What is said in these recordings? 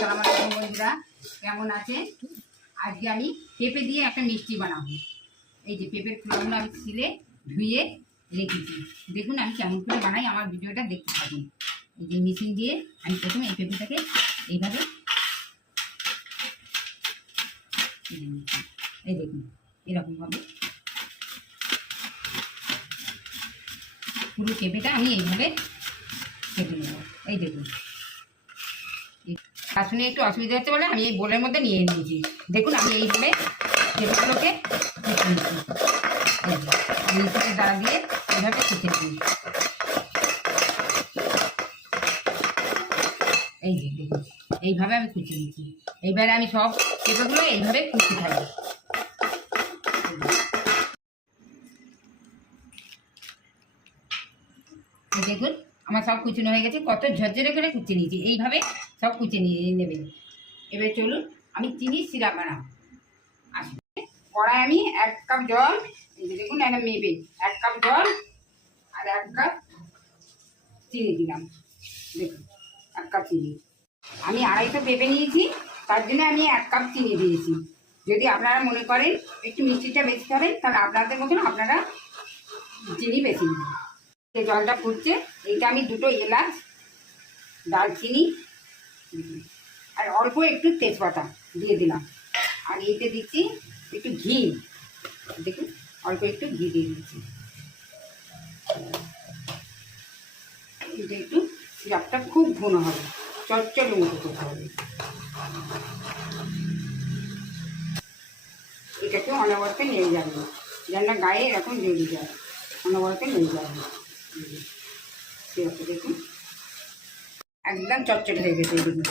আসসালামু আলাইকুম বন্ধুরা, কেমন আছেন? আজকে আমি পেঁপে দিয়ে একটা মিষ্টি বানাবো। এই যে পেঁপের ফুলগুলো আমি ছিলে ধুয়ে রেখেছি। দেখুন আমি কেমন করে বানাই, আমার ভিডিওটা দেখতে থাকুন। এই যে মেশিন দিয়ে আমি প্রথমে এই পেঁপেটাকে এইভাবে এই দেখুন এরকমভাবে পুরো পেঁপেটা আমি এইভাবে কেটে নেব। এই দেখুন আসলে একটু অসুবিধা হচ্ছে বলে আমি এই বোলের মধ্যে নিয়ে নিয়েছি। দেখুন আমি এইভাবে পেঁপেগুলোকে কেটে নিয়েছি, মিক্সির দ্বারা দিয়ে এইভাবে কেটে নিই। এই যে দেখুন এইভাবে আমি কুচিয়ে নিয়েছি। এইবারে আমি সব পেঁপেগুলো এইভাবে কুচি থাকি। দেখুন আমার সব কুচানো হয়ে গেছে, কত ঝরঝরে করে কুচিয়ে নিয়েছি। এইভাবে সব কুচিয়ে নিয়ে নেবেন। এবার চলুন আমি চিনির সিরাপ বানাবো। আসলে কড়াই আমি 1 কাপ জল, এই যে দেখুন একটা মেপে 1 কাপ জল আর 1 কাপ চিনি দিলাম। দেখুন 1 কাপ চিনি, আমি 250 পেঁপে নিয়েছি, তার জন্য আমি 1 কাপ চিনি দিয়েছি। যদি আপনারা মনে করেন একটু মিষ্টিটা বেশি খাবেন তাহলে আপনাদের মতন আপনারা চিনি বেশি নেবেন। এই জলটা ফুটছে, এইটা আমি 2টো এলাচ, দারচিনি আর অল্প একটু তেজপাতা দিয়ে দিলাম। আর এইতে দিচ্ছি একটু ঘি, দেখুন অল্প একটু ঘি দিয়ে দিচ্ছি। এটা একটু সিরাপটা খুব ঘন হবে, চটচটে মতো করতে হবে। এটাকে অনবরত নিয়ে যাবে, যেন গায়ে এরকম জড়িয়ে যায়, অনবরত নিয়ে যাবে। সিরাপটা দেখুন একদম চটচটে হয়ে গেছে। দেখুন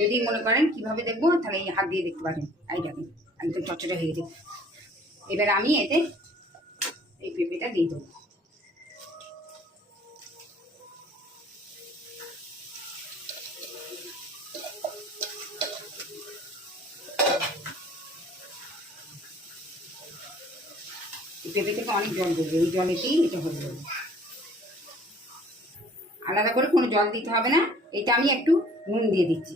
যদি মনে করেন কীভাবে দেখবো তাহলে এই হাত দিয়ে দেখতে পারেন। এই দেখুন একদম চটচটে হয়ে গেছে। এবার আমি এতে এই পেঁপেটা দিয়ে দেবো। পেঁপে থেকে অনেক জল দেবে, এই জলেতেই এটা হয়ে যাবে। আলাদা করে কোনো জল দিতে হবে না। এটা আমি একটু নুন দিয়ে দিচ্ছি।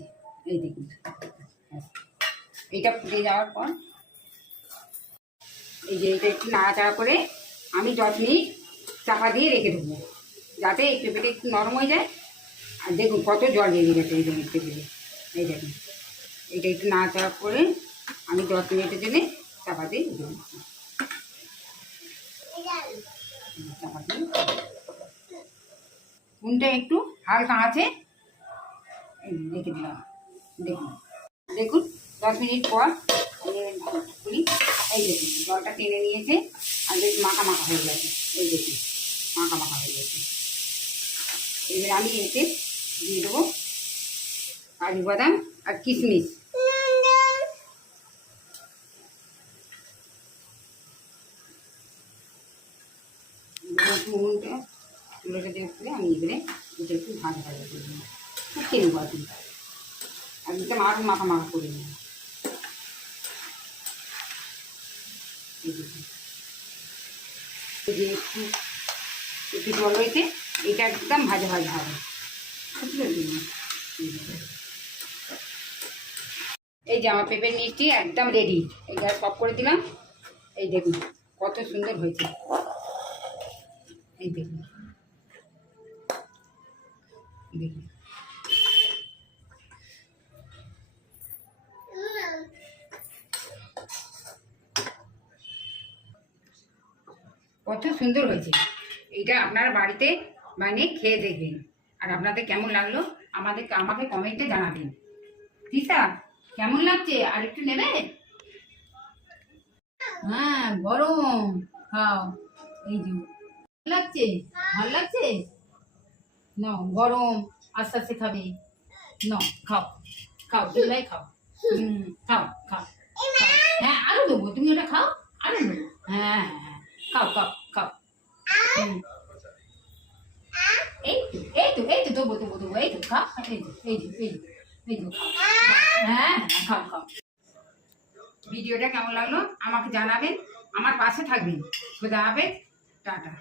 এই দেখুন এইটা ফুটে যাওয়ার পর এই যে এটা একটু নাড়াচাড়া করে আমি 10 মিনিট চাপা দিয়ে রেখে দেবো, যাতে এই পেঁপেটা একটু নরম হয়ে যায়। আর দেখুন কত জল বেরিয়ে গেছে এই দেখুন পেঁপে। এই দেখুন এটা একটু নাড়াচাড়া করে আমি 10 মিনিটের জন্য চাপা দিয়ে রেখে দিচ্ছি। চাপা দিয়ে নুনটা একটু হালকা আছে রেখে দিলাম। দেখুন দেখুন 10 মিনিট পর করি, এই দেখুন জলটা টেনে নিয়েছে আর বেশ মাখা মাখা হয়ে গেছে। এই দেখুন মাখা মাখা হয়ে গেছে। এবার আমি এতে দিয়ে দেবো কাজু বাদাম আর কিশমিশ। নুনটা চুলোটা দিয়ে করে আমি এবারে এটা একটু ভাজা ভাজা করে নেব, শুকিয়ে নেবো আর কি, একদম আরও মাখা মাখা করে নেব। যে একটু একটু জল রয়েছে, এটা একদম ভাজা ভাজা হবে। এই যে আমার পেঁপের মিষ্টি একদম রেডি। এই গ্যাস অফ করে দিলাম। এই দেখুন কত সুন্দর হয়েছে। এই দেখুন দেখুন কত সুন্দর হয়েছে। এইটা আপনারা বাড়িতে বানিয়ে খেয়ে দেখবেন, আর আপনাদের কেমন লাগলো আমাকে কমেন্টে জানাবেন। তিশা কেমন লাগছে, আর একটু নেবে? হ্যাঁ গরম খাও। এই যে লাগছে, ভালো লাগছে? না গরম আস্তে আস্তে খাবে, না খাও খাও দুলাই খাও। খাও খাও, হ্যাঁ আরো দেবো, তুমি ওটা খাও আরো দেবো। হ্যাঁ হ্যাঁ হ্যাঁ খাও খাও খাও। এই তো দেবো দেবো দেবো, এই তো খাও, এই তো খাও। হ্যাঁ হ্যাঁ খাও খাও। ভিডিওটা কেমন লাগলো আমাকে জানাবেন, আমার পাশে থাকবেন। খোদা হাফেজ, টাটা।